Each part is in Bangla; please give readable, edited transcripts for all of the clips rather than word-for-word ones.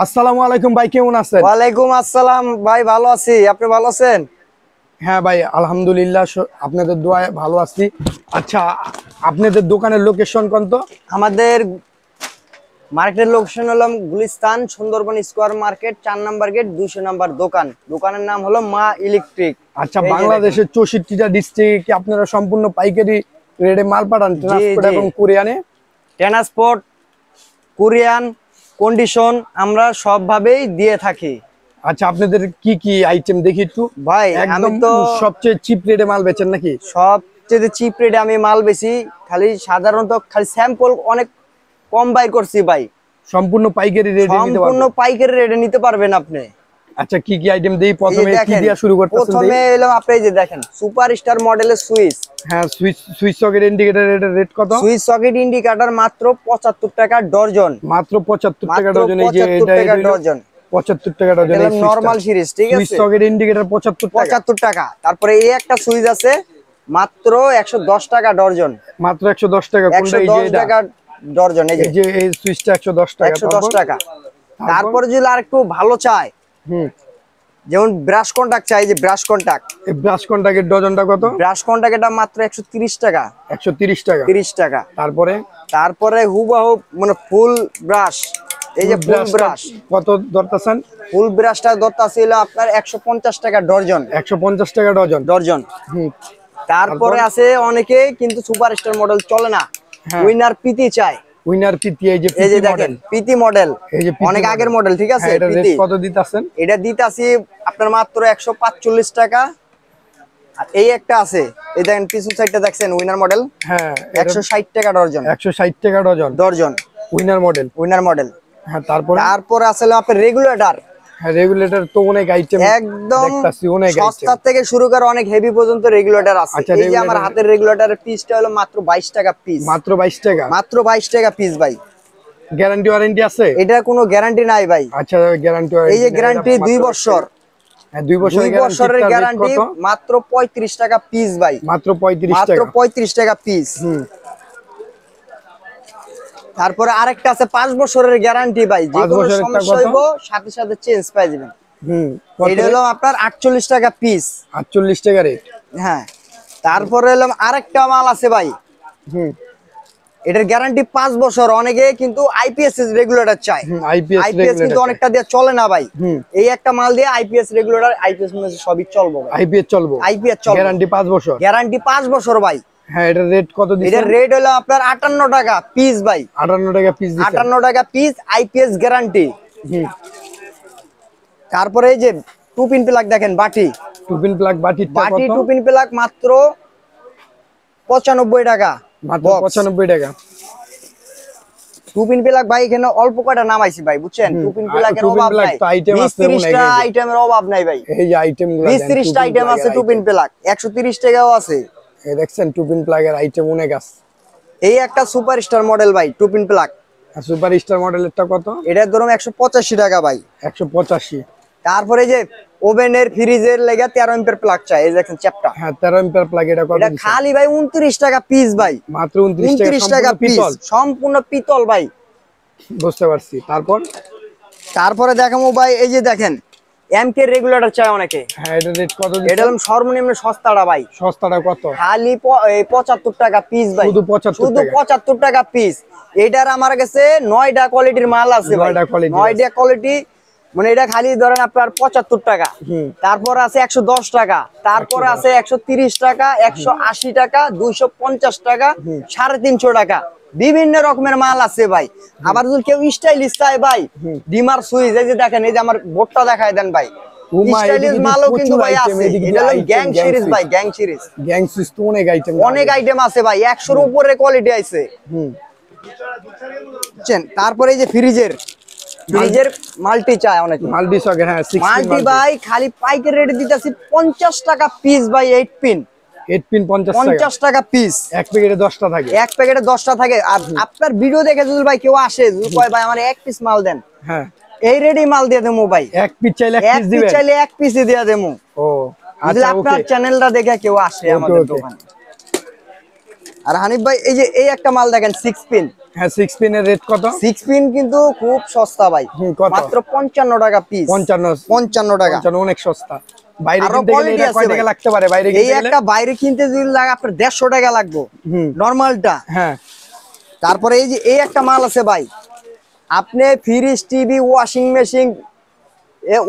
আসসালামু আলাইকুম ভাই, কেমন আছেন? ওয়ালাইকুম আসসালাম ভাই, ভালো আছি। আপনি ভালো আছেন? হ্যাঁ ভাই, আলহামদুলিল্লাহ, আপনাদের দোয়ায় ভালো আছি। আচ্ছা, আপনাদের দোকানের লোকেশন কোন? তো আমাদের মার্কেটের লোকেশন হলো Gulistan Sundarban square market, 4 number gate, 200 number দোকান। দোকানের নাম হলো মা ইলেকট্রিক। আচ্ছা, বাংলাদেশের 64টা ডিস্ট্রিক্টে কি আপনারা সম্পূর্ণ পাইকারি রেটে মাল পাঠান, ট্রান্সপোর্ট এবং কুরিয়ারে? ট্রান্সপোর্ট, কুরিয়ান, কন্ডিশন আমরা সবভাবেই দিয়ে থাকি। আচ্ছা, আপনাদের কি কি আইটেম দেখি একটু ভাই আমি একদম তো সবচেয়ে চিপ রেটে মাল বেচেন নাকি? সবচেয়ে চিপ রেটে আমি মাল বেশি, খালি সাধারণত খালি স্যাম্পল অনেক কম বাই করছি ভাই। সম্পূর্ণ পাইকারি রেটে নিতে পারবেন? সম্পূর্ণ পাইকারি রেটে নিতে পারবেন আপনি। আচ্ছা, কি কি আইটেম দেই? প্রথমে কি দিয়া শুরু করতেছেন? প্রথমে এলো আপনি যে দেখেন সুপারস্টার মডেলের সুইচ। হ্যাঁ, সুইচ সকেট ইন্ডিকেটর, এটার রেট কত? সুইচ সকেট ইন্ডিকেটর মাত্র 75 টাকা ডজন। মাত্র 75 টাকা ডজন। এই যে 75 টাকা ডজন, 75 টাকা ডজন। এটা নরমাল সিরিজ, ঠিক আছে? সুইচ সকেট ইন্ডিকেটর 75 টাকা। তারপরে এই একটা সুইচ আছে মাত্র 110 টাকা ডজন। মাত্র 110 টাকা। কোনটা? এই যে 110 টাকা ডজন। এই যে এই সুইচটা 110 টাকা। 110 টাকা। তারপরে যদি আরেকটু ভালো চাই, যেমন ব্রাশ কন্টাক্ট চাই, যে ব্রাশ কন্টাক্ট, এই ব্রাশ কন্টাক্টের ডজনটা কত? ব্রাশ কন্টাক্ট এটা মাত্র 130 টাকা। 130 টাকা। 30 টাকা। তারপরে হুবাহু মানে ফুল ব্রাশ, এই যে ফুল ব্রাশ কত ধরতেছেন? ফুল ব্রাশটা দরটা ছিল আপনার 150 টাকা ডজন। 150 টাকা ডজন। তারপরে আছে অনেকে কিন্তু সুপারস্টার মডেল চলে না, উইনার পিটি চায়। উইনার পিটি, এই যে দেখেন পিটি মডেল, অনেক আগের মডেল, ঠিক আছে? এটা রেট কত দিতাছেন? এটা দিতাছি আপনার মাত্র 145 টাকা। আর এই একটা আছে, এই দেখেন পিছন সাইডটা দেখছেন, উইনার মডেল। হ্যাঁ, 160 টাকা ডজন। 160 টাকা ডজন উইনার মডেল। হ্যাঁ, তারপরে আছে আপনার রেগুলেটর। হ্যাঁ, রেগুলেটর তো অনেক আইটেম একদম দেখতাছি, অনেক সস্তা থেকে শুরু করে অনেক হেভি পর্যন্ত রেগুলেটর আছে। এই যে আমার হাতের রেগুলেটরের পিসটা হলো মাত্র 22 টাকা পিস। মাত্র 22 টাকা। মাত্র 22 টাকা পিস ভাই। গ্যারান্টি ওয়ারেন্টি আছে? এটা কোনো গ্যারান্টি নাই ভাই। আচ্ছা, গ্যারান্টি এই যে গ্যারান্টি 2 বছর। হ্যাঁ, 2 বছরের গ্যারান্টি, মাত্র 35 টাকা পিস ভাই। মাত্র 35 টাকা। মাত্র 35 টাকা পিস। তারপরে আরেকটা আছে 5 বছরের গ্যারান্টি ভাই, যে কোনো সমস্যা হইব সাথে সাথে চেঞ্জ পাই যাবেন। এটা হলো আপনার 48 টাকা পিস। 48 টাকা রেট। হ্যাঁ। তারপরে হলো আরেকটা মাল আছে ভাই, এটার গ্যারান্টি 5 বছর। অনেকে কিন্তু আইপিএস রেগুলেটর চায়। আইপিএস কিন্তু অনেকটা দিয়ে চলে না ভাই। এই একটা মাল দিয়ে আইপিএস রেগুলেটর, আইপিএস মধ্যে সবই চলবে ভাই। আইপিএস চলবে। গ্যারান্টি 5 বছর। গ্যারান্টি 5 বছর ভাই। হ্যাঁ, এটার রেট কত দিছেন? এটার রেট হলো আপনার 58 টাকা পিস ভাই। 58 টাকা পিস দিছেন। 58 টাকা পিস, আইপিএস গ্যারান্টি। তারপরে এই যে টু পিন প্লাগ দেখেন, বাটি টু পিন প্লাগ, বাটি টু পিন প্লাগ মাত্র 95 টাকা। মাত্র 95 টাকা। টু পিন প্লাগ ভাই এখানে অল্প কয়টা নামাইছি ভাই, বুঝছেন? টু পিন প্লাগের অভাব নাই, 20-30টা আইটেমের অভাব নাই ভাই। এই যে আইটেমগুলো 20-30টা আইটেম আছে টু পিন প্লাগ, 130 টাকাও আছে। এই দেখছেন টু পিন প্লাগের আইটেম অনেক আছে। এই একটা সুপারস্টার মডেল ভাই, টু পিন প্লাগ। সুপারস্টার মডেলেরটা কত? এটা ধরুন 185 টাকা ভাই। 185। তারপরে যে ওভেনের ফ্রিজের লেগে 13 এম্পিয়ার প্লাগ চাই, এই দেখেন চ্যাপটা। হ্যাঁ, 13 এম্পিয়ার প্লাগ। এটা কত? এটা খালি ভাই 29 টাকা পিস ভাই। মাত্র 29 টাকা পিস, সম্পূর্ণ পিতল ভাই। বুঝতে পারছি। তারপরে দেখাবো ভাই, এই যে দেখেন এমকে রেগুলেটর চাই অনেকে। হ্যাঁ, এটা রেট কত? এটা হলো সর্বনিম্ন সস্তাটা ভাই। সস্তাটা কত? খালি 75 টাকা পিস ভাই। শুধু 75 টাকা পিস। এটার আমার কাছে 9টা কোয়ালিটির মাল আছে ভাই। 9টা কোয়ালিটি, মানে এটা খালি ধরেন আপনার 75 টাকা। তারপর আছে 110 টাকা, তারপর আছে 130 টাকা, 180 টাকা, 250 টাকা, 350 টাকা। বিভিন্ন রকমের মাল আছে ভাই। আবার যদি কেউ স্টাইলিশ চায় ভাই, ডিমার সুইচ, এই যে দেখেন, এই যে আমার বোর্ডটা দেখায় দেন ভাই, স্টাইলিশ মালও কিন্তু ভাই আছে। এটা হলো গ্যাং সিরিজ ভাই, গ্যাং সিরিজ। গ্যাং সিরিজ তো অনেক আইটেম আছে ভাই, 100 এর উপরে কোয়ালিটি আছে। তারপরে এই যে ফ্রিজের মাল্টি চায় অনেকে। মাল্টি সকেট, হ্যাঁ, মাল্টি ভাই খালি পাইকারি রেটে দিতেছি 50 টাকা পিস ভাই। 8 পিন 50 টাকা পিস। এক প্যাকেটে 10টা থাকে। এক প্যাকেটে 10টা থাকে। আর আপনার ভিডিও দেখে যদি ভাই কেউ আসে, যদি কয় ভাই আমার এক পিস মাল দেন, হ্যাঁ, এই রেডি মাল দিয়ে দেবো ভাই। এক পিস চাইলে এক পিস দিবেন? চাইলে এক পিসই দিয়ে দেবো। ও আচ্ছা, আপনার চ্যানেলটা দেখে কেউ আসে আমাদের দোকানে। আর হানিফ ভাই এই যে এই একটা মাল দেখেন 6 পিন। হ্যাঁ 6 পিনের রেট কত? 6 পিন কিন্তু খুব সস্তা ভাই, মাত্র 55 টাকা পিস। 55 টাকা, অনেক সস্তা। বাইরে আরো কিনতে গেলে কোয়ালিটি এটা আছে কয় ভাই। টাকা লাগতে পারে বাইরে এই কিনতে গেলে? একটা বাইরে কিনতে যদি লাগে আপনার 150 টাকা লাগবে নরমালটা। হ্যাঁ। তারপরে এই যে এই একটা মাল আছে ভাই, আপনি fridge, TV, washing machine,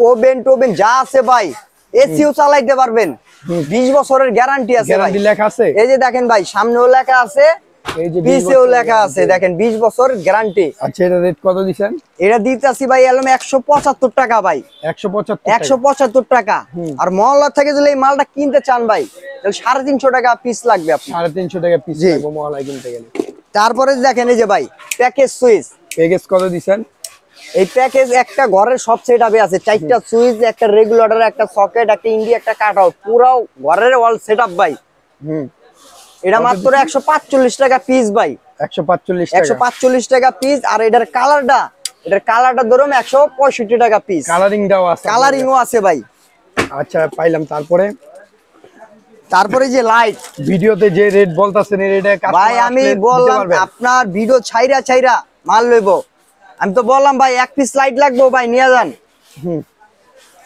oven টোভেন যা আছে ভাই, এসিও চালাইতে পারবেন। 20 বছরের গ্যারান্টি আছে ভাই। গ্যারান্টি লেখা আছে? এই যে দেখেন ভাই, সামনেও লেখা আছে, এই যে পিছেও লেখা আছে, দেখেন 20 বছর গ্যারান্টি। আচ্ছা এটা রেট কত দিবেন? এটা দিতেছি ভাই এলম 175 টাকা ভাই। 175 টাকা। আর মহল্লা থেকে যদি এই মালটা কিনতে চান ভাই, তাহলে 350 টাকা পিস লাগবে আপনার। 350 টাকা পিস লাগবে মহল্লায় কিনতে গেলে। তারপরে দেখেন এই যে ভাই প্যাকেজ সুইচ। প্যাকেজ কত দিবেন? এই প্যাকেজ একটা ঘরের সব সেটআপে আছে, 4টা সুইচ, একটা রেগুলেটর, একটা সকেট, একটা ইন্ডিয়া, একটা কাট আউট, পুরো ঘরের অল সেটআপ ভাই। এটা মাত্র 145 টাকা পিস ভাই। 145 টাকা পিস। আর এটার কালারটা ধরুন 165 টাকা পিস। কালারিংটাও আছে? কালারিংও আছে ভাই। আচ্ছা পাইলাম। তারপরে যে লাইট ভিডিওতে যে রেট বলতাছেন এই রেটে ভাই আমি বললাম আপনার ভিডিও ছাইরা মাল লইব, আমি তো বললাম ভাই 1 পিস লাইট লাগবে ভাই, নিয়ে যান।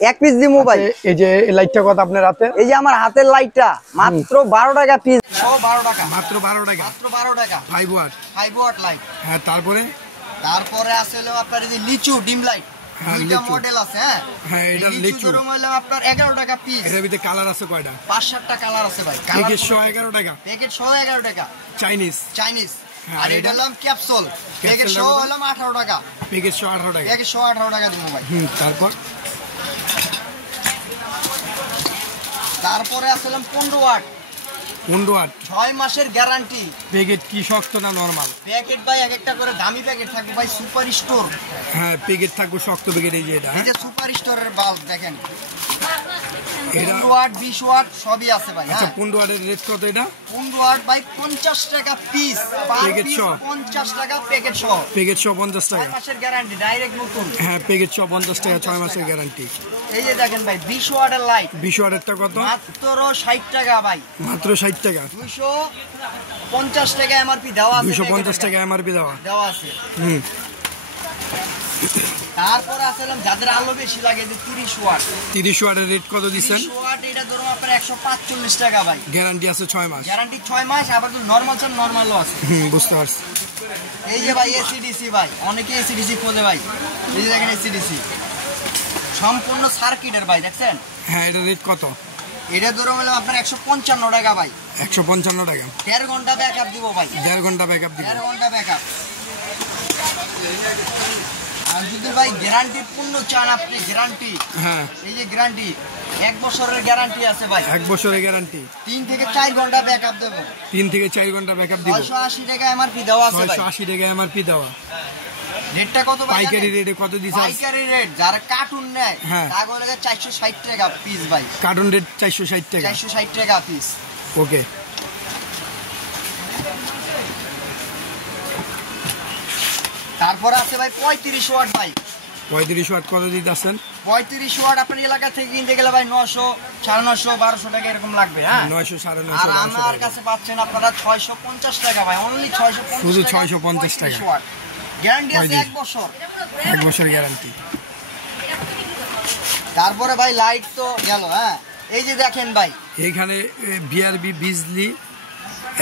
1 পিস দিমু ভাই। এই যে এই লাইটটা কত আপনার হাতে? এই যে আমার হাতের লাইটটা মাত্র 12 টাকা পিস। 12 টাকা মাত্র 12 টাকা? মাত্র 12 টাকা। 5 ওয়াট লাইট। হ্যাঁ। তারপরে আছে হলো আপনার এই যে লিচু ডিম লাইট, দুইটা মডেল আছে। হ্যাঁ এটা লিচু ধরুন হলো আপনার 11 টাকা পিস। এর ভিতরে কালার আছে কয়টা? 5-7টা কালার আছে ভাই। প্যাকেজ 111 টাকা। প্যাকেজ 111 টাকা চাইনিজ। আর এটা হলো ক্যাপসুল, প্যাকেজ হলো 18 টাকা। প্যাকেজ 118 টাকা। প্যাকেজ 118 টাকা দিমু ভাই। তারপরে আসলাম 15 ওয়াট। 6 মাসের গ্যারান্টি। প্যাকেট কি শক্ত না নরমাল? প্যাকেট ভাই এক একটা করে দামি প্যাকেট থাকবে ভাই, সুপার স্টোর। হ্যাঁ প্যাকেট থাকবে শক্ত প্যাকেট। এই যে এটা এই যে সুপার স্টোরের বাল্ব দেখেন, 15 ওয়াট 20 ওয়াট সবই আছে ভাই। আচ্ছা 15 ওয়াটের রেট কত এটা? 15 ওয়াট ভাই 50 টাকা পিস। প্যাকেট সহ 50 টাকা প্যাকেট সহ। প্যাকেট সহ 50 টাকা। 6 মাসের গ্যারান্টি, ডাইরেক্ট নতুন। হ্যাঁ প্যাকেট সহ 50 টাকা, 6 মাসের গ্যারান্টি। এই যে দেখেন ভাই 20 ওয়াটের লাইট। 20 ওয়াটেরটা কত? মাত্র 60 টাকা ভাই। মাত্র 60 টাকা। 250 টাকা এমআরপি দেওয়া আছে। 250 টাকা এমআরপি দেওয়া আছে। তারপর আসলাম যাদের আলো বেশি লাগে যে 30 ওয়াট। 30 ওয়াটের রেট কত দিবেন? 30 ওয়াট এটা ধরুন আপনার 145 টাকা ভাই। গ্যারান্টি আছে 6 মাস। গ্যারান্টি 6 মাস। আবার যদি নরমাল চান নরমালও আছে। বুঝতে পারছি। এই যে ভাই এসিডিসি ভাই, অনেকে এসিডিসি খোঁজে ভাই। এই যে দেখেন এসিডিসি সম্পূর্ণ সার্কিটের ভাই, দেখছেন? হ্যাঁ এটা রেট কত? এটা ধরুন হলো আপনার 155 টাকা ভাই। 155 টাকা। 1.5 ঘন্টা ব্যাকআপ দিব ভাই। 1.5 ঘন্টা ব্যাকআপ দিব। 1.5 ঘন্টা ব্যাকআপ। আর যদি ভাই গ্যারান্টি পূর্ণ চান আপনি, গ্যারান্টি, হ্যাঁ এই যে গ্যারান্টি 1 বছরের গ্যারান্টি আছে ভাই। 1 বছরের গ্যারান্টি। 3 থেকে 4 ঘন্টা ব্যাকআপ দেব। 3 থেকে 4 ঘন্টা ব্যাকআপ দিব। 680 টাকা এমআরপি দেওয়া আছে ভাই। 680 টাকা এমআরপি দেওয়া। রেটটা কত ভাই? পাইকারি রেটে কত দিছেন? পাইকারি রেট যারা কার্টুন নেয় হ্যাঁ তাগো লাগে 460 টাকা পিস ভাই। কার্টুন রেট 460 টাকা। 460 টাকা পিস। ওকে। তারপর আছে ভাই 35 ওয়াট ভাই। 35 ওয়াট কত দিতেছেন? 35 ওয়াট আপনার এলাকা থেকে কিনতে গেলে ভাই 900, 950, 1200 টাকা এরকম লাগবে। হ্যাঁ 900, 950। আর আমার কাছে পাচ্ছেন আপনারা 650 টাকা ভাই, অনলি 650 শুধু 650 টাকা। গ্যারান্টি আছে 1 বছর। 1 বছর গ্যারান্টি। তারপরে ভাই লাইট তো গেল। হ্যাঁ এই যে দেখেন ভাই এখানে বিআরবি, বিজলি,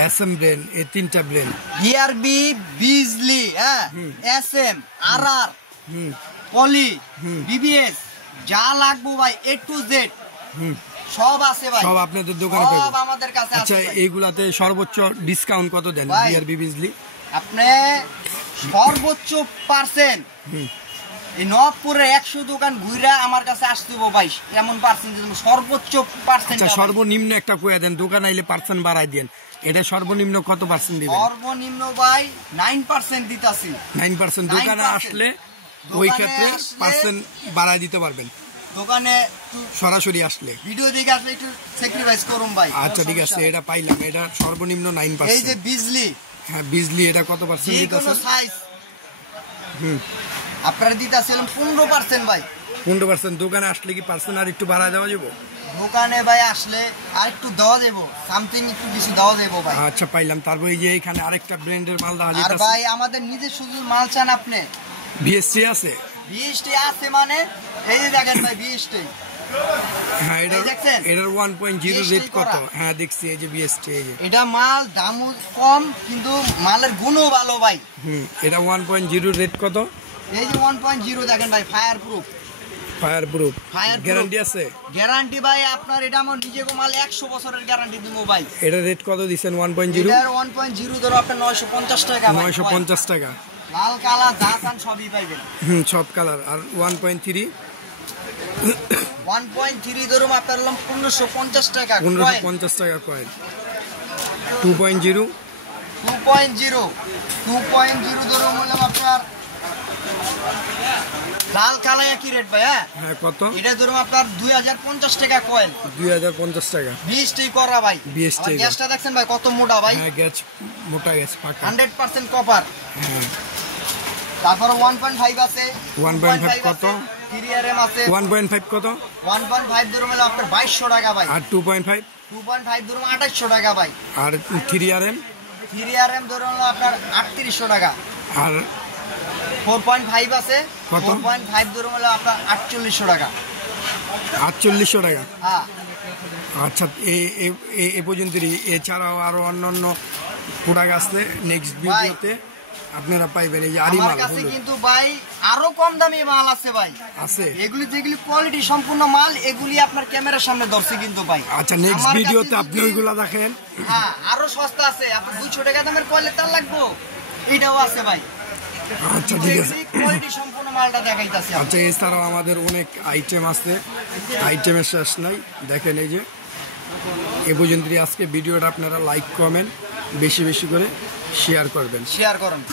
এসএম ব্র্যান্ড, এই 3টা ব্র্যান্ড। বিআরবি, বিজলি, হ্যাঁ এসএম, আরআর, পলি, বিবিএস যা লাগবে ভাই এ টু জেড সব আছে ভাই। সব আপনাদের দোকানে পাবেন। সব আমাদের কাছে আছে। আচ্ছা এইগুলাতে সর্বোচ্চ ডিসকাউন্ট কত দেন বিআরবি, বিজলি? আপনি সর্বোচ্চ পার্সেন্ট এই নবপুরে 100 দোকান ঘুরে আমার কাছে আসতে হবে ভাই, এমন পার্সেন্ট সর্বোচ্চ পার্সেন্ট। আচ্ছা সর্বনিম্ন একটা কইয়া দেন, দোকান আইলে পার্সেন্ট বাড়াই দেন। এটা সর্বনিম্ন কত পার্সেন্ট দিবেন? সর্বনিম্ন ভাই 9% দিতাছি। 9% দোকানে আসলে ওই ক্ষেত্রে পার্সেন্ট বাড়াই দিতে পারবেন। দোকানে সরাসরি আসলে ভিডিও দেখে আসলে একটু স্যাক্রিফাইস করুন ভাই। আচ্ছা ঠিক আছে, এটা পাইলাম। এটা সর্বনিম্ন 9%। এই যে বিজলি, হ্যাঁ বিজলি এটা কত পার্সেন্ট দিতেছে? সাইজ আপনারা দিতেছিলেন 15% ভাই। 15%। দোকানে আসলে কি পার্সেন্ট আর একটু বাড়ায় দেওয়া যাবে? দোকানে ভাই আসলে আর একটু দেওয়া দেবো, সামথিং একটু কিছু দেওয়া দেবো ভাই। আচ্ছা পাইলাম। তারপর এই যে এখানে আরেকটা ব্র্যান্ডের মাল দেখা আর যাচ্ছে। ভাই আমাদের নিজের শুধু মাল চান আপনি? বিএসটি আছে। বিএসটি আছে মানে এই যে দেখেন ভাই বিএসটি। হ্যাঁ এই দেখছেন? এটার 1.0 BST রেট কত? করা। হ্যাঁ দেখছি এই যে বিএসটি এই যে। এটা মাল দাম কম কিন্তু মালের গুণও ভালো ভাই। এটা 1.0 রেট কত? এই যে 1.0 দেখেন ভাই, fire proof. Fire proof. Fire guarantee আছে? গ্যারান্টি ভাই আপনার এটা আমার নিজে মাল 100 বছরের গ্যারান্টি দিব ভাই। এটা রেট কত দিবেন 1.0? এটার 1.0 ধরো আপনার 950 টাকা ভাই। 950 টাকা। লাল কালা যা চান সবই পাইবেন। সব কালার। আর 1.3? 1.3 ধরুন আপনার হলাম 1550 টাকা। 1550 টাকা কয়েল। 2.0? 2.0 ধরুন বললাম আপনার লাল কালা একই রেট ভাই। হ্যাঁ কত? এটা ধরুন আপনার 2050 টাকা কয়েল। 2050 টাকা। বিএসটি করা ভাই। BST আর গ্যাসটা দেখছেন ভাই কত মোটা ভাই। হ্যাঁ গ্যাস মোটা গ্যাস পাকা। 100% কপার। হ্যাঁ। তারপর 1.5 আছে। 1.5 কত? 3RM আছে। 1.5 কত? 1.5 ধরুন হলো আপনার 2200 টাকা ভাই। আর 2.5? 2.5 ধরুন 2800 টাকা ভাই। আর 3RM? 3RM ধরুন হলো আপনার 3800 টাকা। আর 4.5 আছে। কত? 4.5 ধরুন হলো আপনার 4800 টাকা। 4800 টাকা। হ্যাঁ। আচ্ছা এ পর্যন্তই। এছাড়াও আরো অন্যান্য প্রোডাক্ট আছে নেক্সট ভিডিওতে আপনারা পাইবেন। এই যে আরি আমার মাল কাছে হলুদ কিন্তু ভাই আরো কম দামি মাল আছে ভাই। আছে। এগুলি যেগুলি কোয়ালিটি সম্পূর্ণ মাল এগুলি আপনার ক্যামেরার সামনে ধরছি কিন্তু ভাই। আচ্ছা নেক্সট আমার ভিডিওতে কাছে আপনি যদি- ওইগুলা দেখেন। হ্যাঁ আরো সস্তা আছে, আপনার 200 টাকা দামের কয়লে তার লাগবো, এটাও আছে ভাই। আচ্ছা ঠিক আছে। কোয়ালিটি সম্পূর্ণ মালটা দেখাইতাছি। আচ্ছা এছাড়াও আমাদের অনেক আইটেম আছে, আইটেমের শেষ নাই। দেখেন এই যে এ পর্যন্তই আজকে ভিডিওটা। আপনারা লাইক কমেন্ট বেশি বেশি করে শেয়ার করবেন। শেয়ার করুন।